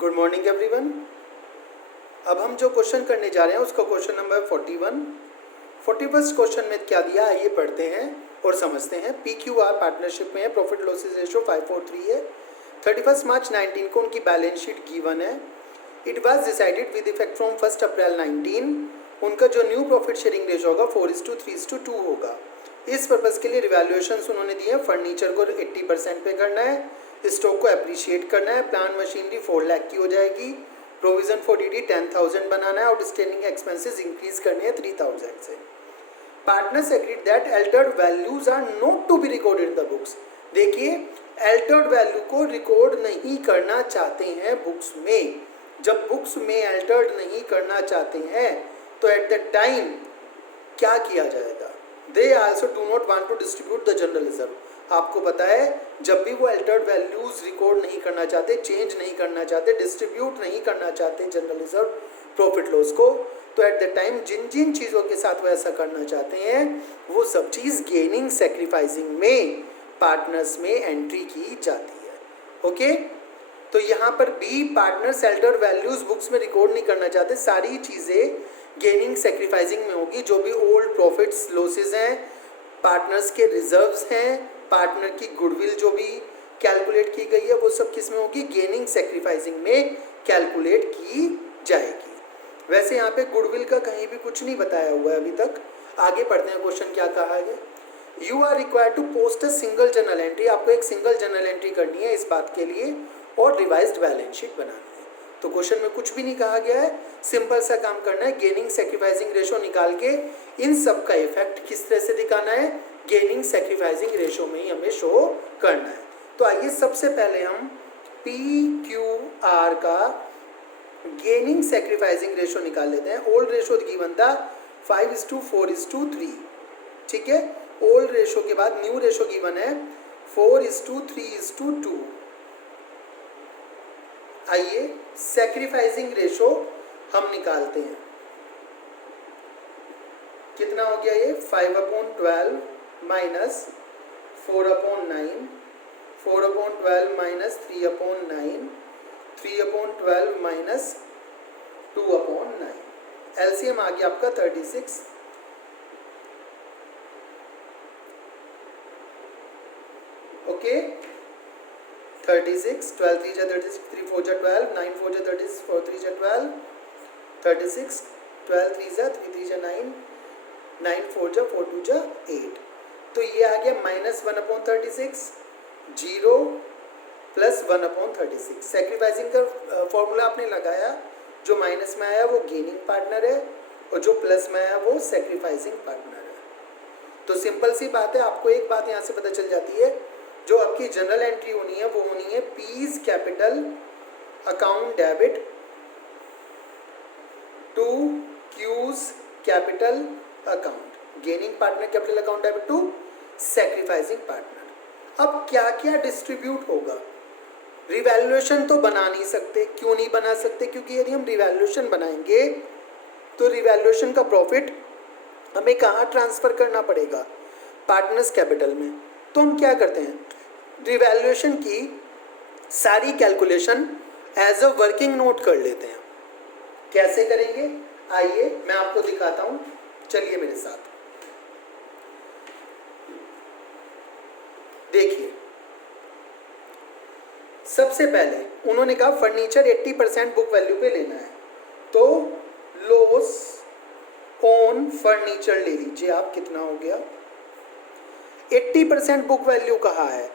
Good morning everyone. अब हम जो क्वेश्चन करने जा रहे हैं उसका क्वेश्चन नंबर 41। 41st क्वेश्चन में क्या दिया आइए पढ़ते हैं और समझते हैं। PQR पार्टनरशिप में है, प्रॉफिट लॉसेस रेशो 543 है। 31 मार्च 19 को उनकी बैलेंस शीट गिवन है। It was decided with effect from 1 अप्रैल 19 उनका जो न्यू प्रॉफिट शेयरिंग रेशो होगा 4:3:2 होगा। इस पर्पज़ के लिए रिवैल्यूएशंस उन्होंने दिए हैं। फर्नीचर को 80% पे करना है, स्टॉक को अप्रिशिएट करना है, प्लांट मशीनरी 4 लाख की हो जाएगी, प्रोविजन फॉर DD 10,000 बनाना है, आउटस्टैंडिंग एक्सपेंसेस इंक्रीज करने हैं 3,000 से। Partners agreed that altered values are not to be recorded in the books. देखिए, अल्टर्ड वैल्यू को रिकॉर्ड नहीं करना चाहते हैं बुक्स में। जब बुक्स में अल्टर्ड नहीं करना चाहते हैं तो एट द टाइम क्या किया जाएगा? They also do not want to distribute the general reserve. आपको पता है जब भी वो अल्टर्ड वैल्यूज रिकॉर्ड नहीं करना चाहते, चेंज नहीं करना चाहते, डिस्ट्रीब्यूट नहीं करना चाहते जनरल रिजर्व प्रॉफिट लॉस को, तो एट द टाइम जिन जिन चीज़ों के साथ वो ऐसा करना चाहते हैं वो सब चीज़ गेनिंग सेक्रीफाइसिंग में पार्टनर्स में एंट्री की जाती है। ओके, तो यहाँ पर भी पार्टनर्स अल्टर्ड वैल्यूज बुक्स में रिकॉर्ड नहीं करना चाहते, सारी चीज़ें गेनिंग सेक्रीफाइसिंग में होगी। जो भी ओल्ड प्रॉफिट्स लॉसेज हैं, पार्टनर्स के रिजर्व्स हैं, पार्टनर की गुडविल जो भी कैलकुलेट की गई है वो सब किस में होगी? गेनिंग सेक्रीफाइसिंग में कैलकुलेट की जाएगी। वैसे यहाँ पे गुडविल का कहीं भी कुछ नहीं बताया हुआ है अभी तक। आगे पढ़ते हैं, क्वेश्चन क्या कहा है। You are required to post a single journal entry. आपको एक सिंगल जर्नल एंट्री करनी है इस बात के लिए और रिवाइज्ड बैलेंस शीट बनानी है। तो क्वेश्चन में कुछ भी नहीं कहा गया है, सिंपल सा काम करना है। गेनिंग सेक्रीफाइसिंग रेशो निकाल के इन सब का इफेक्ट किस तरह से दिखाना है? गेनिंग सेक्रीफाइसिंग रेशो में ही हमें शो करना है। तो आइए सबसे पहले हम PQR का गेनिंग सेक्रीफाइसिंग रेशो निकाल लेते हैं। ओल्ड रेशो गिवन था 5:4:3। ठीक है, ओल्ड रेशो के बाद न्यू रेशो गिवन है 4:3:2। आइए सेक्रीफाइसिंग रेशो हम निकालते हैं। कितना हो गया ये? 5/12 माइनस 4/9, 4/12 माइनस 3/9, 3/12 माइनस 2/9। एलसीएम आ गया आपका 36। ओके, 36, 12 3 36, 3 4 12, 9 4 36, 4 3 12, 36, 12 3 3 3 9, 9 4 4 2 8। तो ये आ गया -1/36, 0 प्लस 1/36। सेक्रीफाइसिंग का फॉर्मूला आपने लगाया, जो माइनस में आया वो गेनिंग पार्टनर है और जो प्लस में आया वो सेक्रीफाइसिंग पार्टनर है। तो सिंपल सी बात है, आपको एक बात यहाँ से पता चल जाती है, जो आपकी जनरल एंट्री होनी है वो होनी है P's capital account debit to Q's capital account, gaining partner capital account debit to sacrificing partner. अब क्या क्या डिस्ट्रीब्यूट होगा? रिवैल्यूएशन तो बना नहीं सकते। क्यों नहीं बना सकते? क्योंकि यदि हम रिवैल्यूएशन बनाएंगे तो रिवैल्यूएशन का प्रॉफिट हमें कहाँ ट्रांसफर करना पड़ेगा? पार्टनर्स कैपिटल में। तो हम क्या करते हैं, रिवैल्यूएशन की सारी calculation as a working note कर लेते हैं। कैसे करेंगे आइए मैं आपको दिखाता हूं, चलिए मेरे साथ। देखिए, सबसे पहले उन्होंने कहा फर्नीचर 80% बुक वैल्यू पे लेना है, तो लॉस ऑन फर्नीचर ले लीजिए आप। कितना हो गया? 80% बुक वैल्यू कहा है,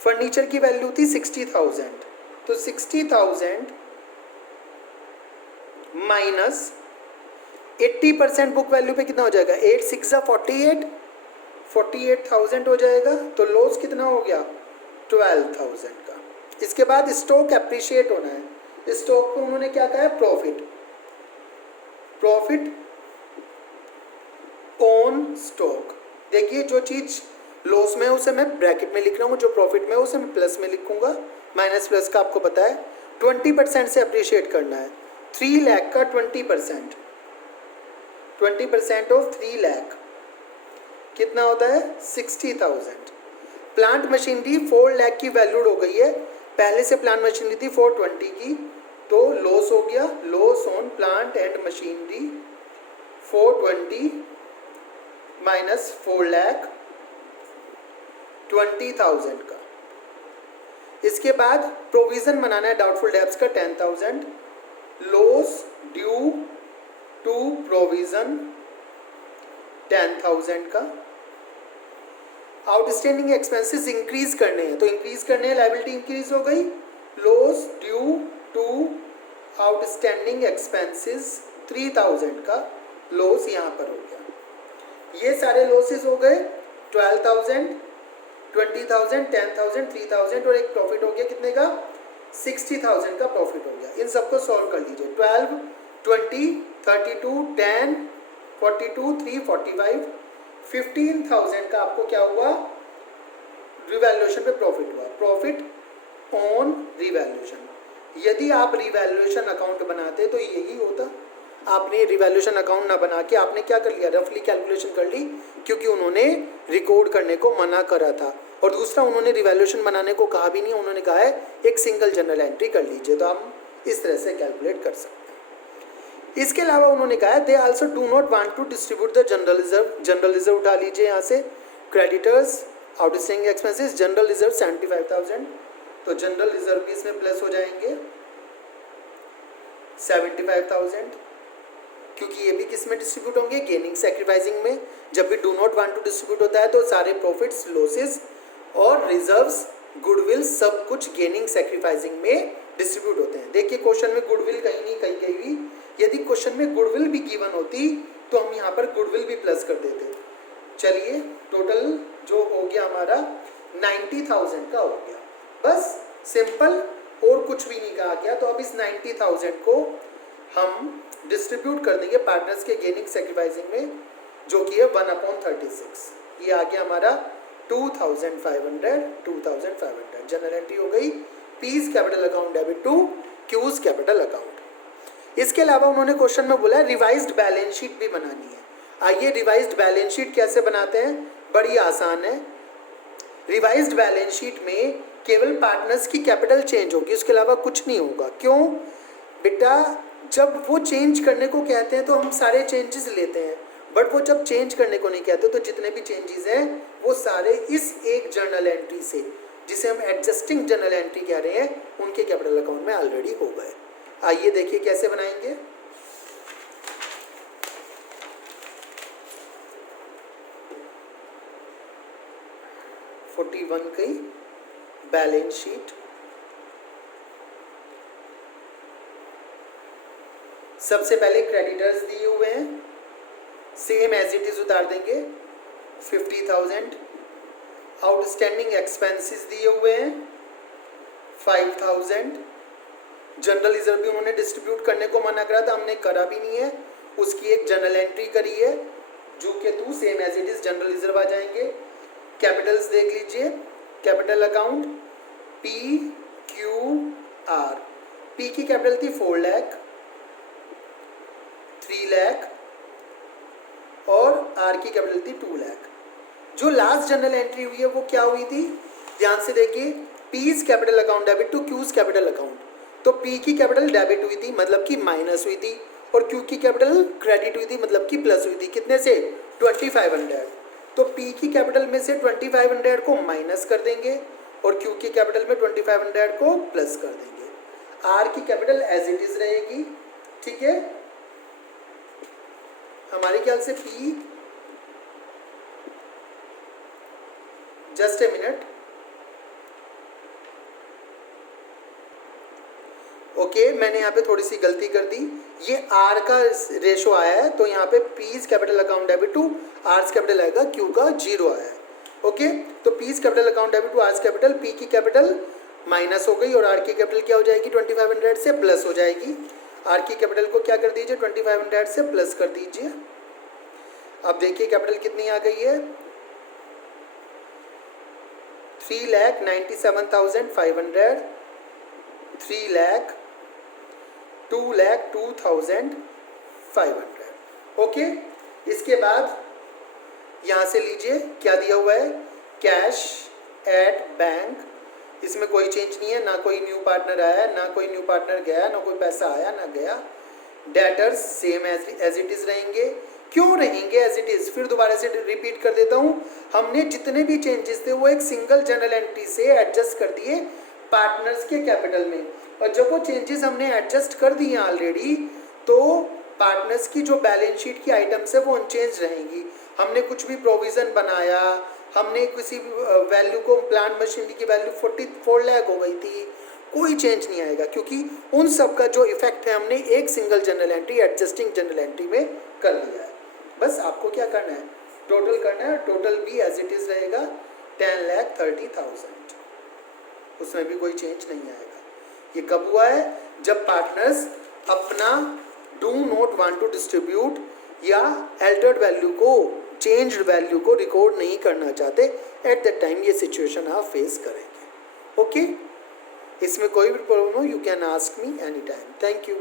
फर्नीचर की वैल्यू थी 60,000, तो 60,000 माइनस 80% बुक वैल्यू पे कितना हो जाएगा? 8 6 48, 48,000 हो जाएगा। तो लॉस कितना हो गया? 12,000 का। इसके बाद स्टॉक एप्रिशिएट होना है। स्टॉक को उन्होंने क्या कहा है? Profit, profit on stock. देखिए, जो चीज लॉस में है उसे मैं ब्रैकेट में लिख रहा हूँ, जो प्रॉफिट में है उसे मैं प्लस में लिखूंगा। माइनस प्लस का आपको पता है 20% से अप्रिशिएट करना है। 3 लाख का 20%, 20% ऑफ 3 लाख कितना होता है? 60,000। प्लांट मशीनरी 4 लाख की वैल्यूड हो गई है, पहले से प्लांट मशीनरी थी 420 की, तो लॉस हो गया, loss on plant and machinery 420 minus 4,20,000 का। इसके बाद प्रोविजन बनाना है डाउटफुल डेब्ट्स का 10,000, लॉस ड्यू टू प्रोविजन 10,000 का। आउटस्टैंडिंग एक्सपेंसेस इंक्रीज करने हैं, तो इंक्रीज करने हैं, लायबिलिटी इंक्रीज हो गई, loss due to outstanding expenses 3,000 का लॉस यहाँ पर हो गया। ये सारे लॉसेस हो गए 12,000, 20,000, 10,000, 3,000 और एक प्रॉफिट हो गया कितने का 60,000 का प्रॉफिट हो गया। इन सबको सॉल्व कर लीजिए, 12, 20, 32, 10, 42, 3, 45, 15,000 का आपको क्या हुआ, रिवैल्यूएशन पे प्रॉफिट हुआ, प्रॉफिट ऑन रिवैल्यूएशन। यदि आप रिवैल्यूएशन अकाउंट बनाते तो यही होता। आपने रिवैल्यूएशन अकाउंट ना बना के आपने क्या कर लिया, रफली कैलकुलेशन कर ली, क्योंकि उन्होंने रिकॉर्ड करने को मना करा था। और दूसरा, उन्होंने रिवैल्यूएशन बनाने को कहा भी नहीं, उन्होंने कहा है एक सिंगल जर्नल एंट्री कर लीजिए, तो हम इस तरह से कैलकुलेट कर सकते हैं। इसके अलावा उन्होंने कहा है they also do not want to distribute the general reserve. General reserve उठा लीजिए यहाँ से, creditors, outstanding expenses, general reserve 75,000, तो जनरल रिजर्व भी इसमें प्लस हो जाएंगे 75,000, क्योंकि ये भी किस में डिस्ट्रीब्यूट होंगे, गेनिंग सैक्रिफाइसिंग में। जब भी do not want to distribute होता है तो सारे प्रॉफिट्स, लॉसेस और रिजर्व्स, गुडविल सब कुछ गेनिंग सैक्रिफाइसिंग में डिस्ट्रीब्यूट होते हैं। देखिए क्वेश्चन में गुडविल कहीं नहीं कहीं गई हुई, यदि क्वेश्चन में गुडविल भी गिवन होती तो हम यहाँ पर गुडविल भी प्लस कर देते। चलिए टोटल जो हो गया हमारा 90,000 का हो गया, बस सिंपल, और कुछ भी नहीं कहा गया। तो अब इस 90,000 को हम डिस्ट्रीब्यूट कर देंगे पार्टनर्स के गेनिंग सैक्रिफाइसिंग में, जो कि है 1/36। ये आ गया हमारा 2,500 जनरल एंट्री हो गई, P's capital account debit to Q's capital account. इसके अलावा उन्होंने क्वेश्चन में बोला रिवाइज्ड बैलेंस शीट भी बनानी है। आइए रिवाइज्ड बैलेंस शीट कैसे बनाते हैं, बड़ी आसान है। रिवाइज्ड बैलेंस शीट में केवल पार्टनर्स की कैपिटल चेंज होगी, उसके अलावा कुछ नहीं होगा। क्यों बेटा, जब वो चेंज करने को कहते हैं तो हम सारे चेंजेस लेते हैं, बट वो जब चेंज करने को नहीं कहते तो जितने भी चेंजेस हैं वो सारे इस एक जर्नल एंट्री से, जिसे हम एडजस्टिंग जर्नल एंट्री कह रहे हैं, उनके कैपिटल अकाउंट में ऑलरेडी हो गए। आइए देखिए कैसे बनाएंगे। फोर्टी 41 की बैलेंस शीट, सबसे पहले क्रेडिटर्स दिए हुए हैं, सेम एज इट इज उतार देंगे 50,000। आउटस्टैंडिंग एक्सपेंसेस दिए हुए हैं 5,000। जनरल रिजर्व भी उन्होंने डिस्ट्रीब्यूट करने को मना करा था, हमने करा भी नहीं है, उसकी एक जनरल एंट्री करी है जो के to same as it is general reserve आ जाएंगे। कैपिटल्स देख लीजिए, capital account P Q R, P की कैपिटल थी 4 लाख, 3 लाख और आर की कैपिटल थी 2 लाख। जो लास्ट जनरल एंट्री हुई है वो क्या हुई थी, ध्यान से देखिए, P's capital account debit to Q's capital account. तो पी की कैपिटल डेबिट हुई थी मतलब कि माइनस हुई थी, और क्यू की कैपिटल क्रेडिट हुई थी मतलब कि प्लस हुई थी। कितने से, 2500। तो पी की कैपिटल में से 2500 को माइनस कर देंगे और क्यू की कैपिटल में 2500 को प्लस कर देंगे। आर की कैपिटल एज इट इज रहेगी, ठीक है। हमारे ख्याल से P, just a minute, okay, मैंने यहाँ पे थोड़ी सी गलती कर दी, ये आर का रेशो आया है तो यहाँ पे P's capital account debit to R's capital आएगा, क्यू का 0 आया है, ओके। तो P's capital account debit to R's capital, P की कैपिटल माइनस हो गई और आर की कैपिटल क्या हो जाएगी, 2500 से प्लस हो जाएगी। आर की कैपिटल को क्या कर दीजिए, 2500 से प्लस कर दीजिए। अब देखिए कैपिटल कितनी आ गई है, 3,97,500, 3,02,500, ओके। इसके बाद यहाँ से लीजिए क्या दिया हुआ है, कैश एट बैंक इसमें कोई चेंज नहीं है, ना कोई न्यू पार्टनर आया, ना कोई न्यू पार्टनर गया, ना कोई पैसा आया ना गया। Debtors same as it is रहेंगे। क्यों रहेंगे एज इट इज़? फिर दोबारा से रिपीट कर देता हूँ, हमने जितने भी चेंजेस थे वो एक सिंगल जर्नल एंट्री से एडजस्ट कर दिए पार्टनर्स के कैपिटल में, और जब वो चेंजेस हमने एडजस्ट कर दिए ऑलरेडी, तो पार्टनर्स की जो बैलेंस शीट की आइटम्स है वो अनचेंज रहेंगी। हमने कुछ भी प्रोविज़न बनाया, हमने किसी भी वैल्यू को, प्लांट मशीनरी की वैल्यू 44 लाख हो गई थी, कोई चेंज नहीं आएगा, क्योंकि उन सब का जो इफेक्ट है हमने एक single journal entry, adjusting journal entry में कर लिया है। बस आपको क्या करना है, टोटल करना है। टोटल भी एज इट इज़ रहेगा 10,30,000, उसमें भी कोई चेंज नहीं आएगा। ये कब हुआ है? जब पार्टनर्स अपना do not want to distribute या अल्टर्ड वैल्यू को, चेंज्ड वैल्यू को रिकॉर्ड नहीं करना चाहते, एट द टाइम ये सिचुएशन आप फेस करेंगे। ओके, इसमें कोई भी प्रॉब्लम हो, you can ask me any time. Thank you.